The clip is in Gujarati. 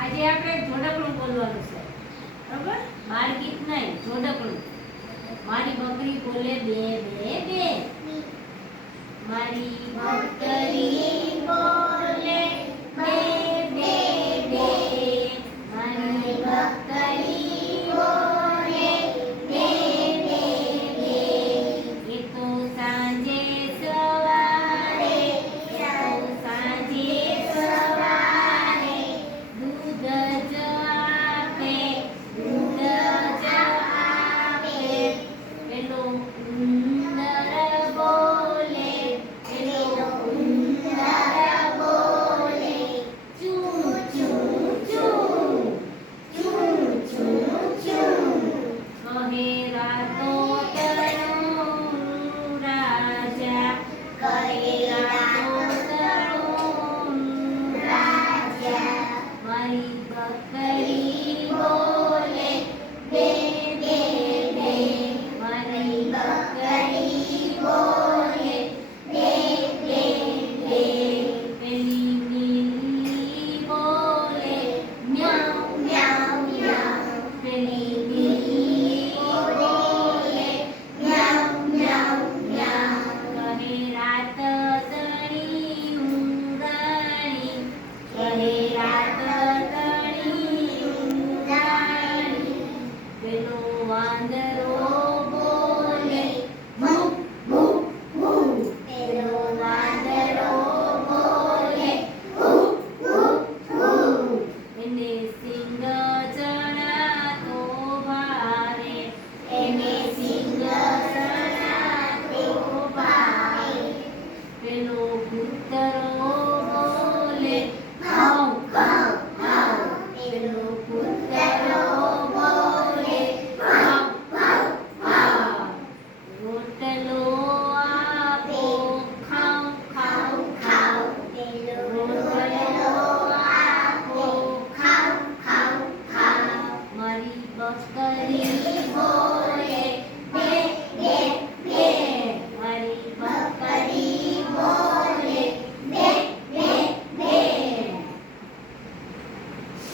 આજે આપણે જોડકણું બોલવાનું છે, બરોબર? બાળ ગીત નહીં, જોડકણું. મારી બકરી બોલે બે બે બે, મારી બકરી બોલે બે બે બે, મારી બકરી બોલે બે બે બે. એ તો સાંજે સવારે, એ તો સાંજે સવારે દૂધ જ આપે, દૂધ જ આપે. પેલો ઉંદર બોલે, પેલો ઉંદર બોલે ચૂ ચૂ ચૂ, ચૂ ચૂ ચૂ. કહે રાતોતરું રાજા, કહે રાતોતરું રાજા. મારી બકરી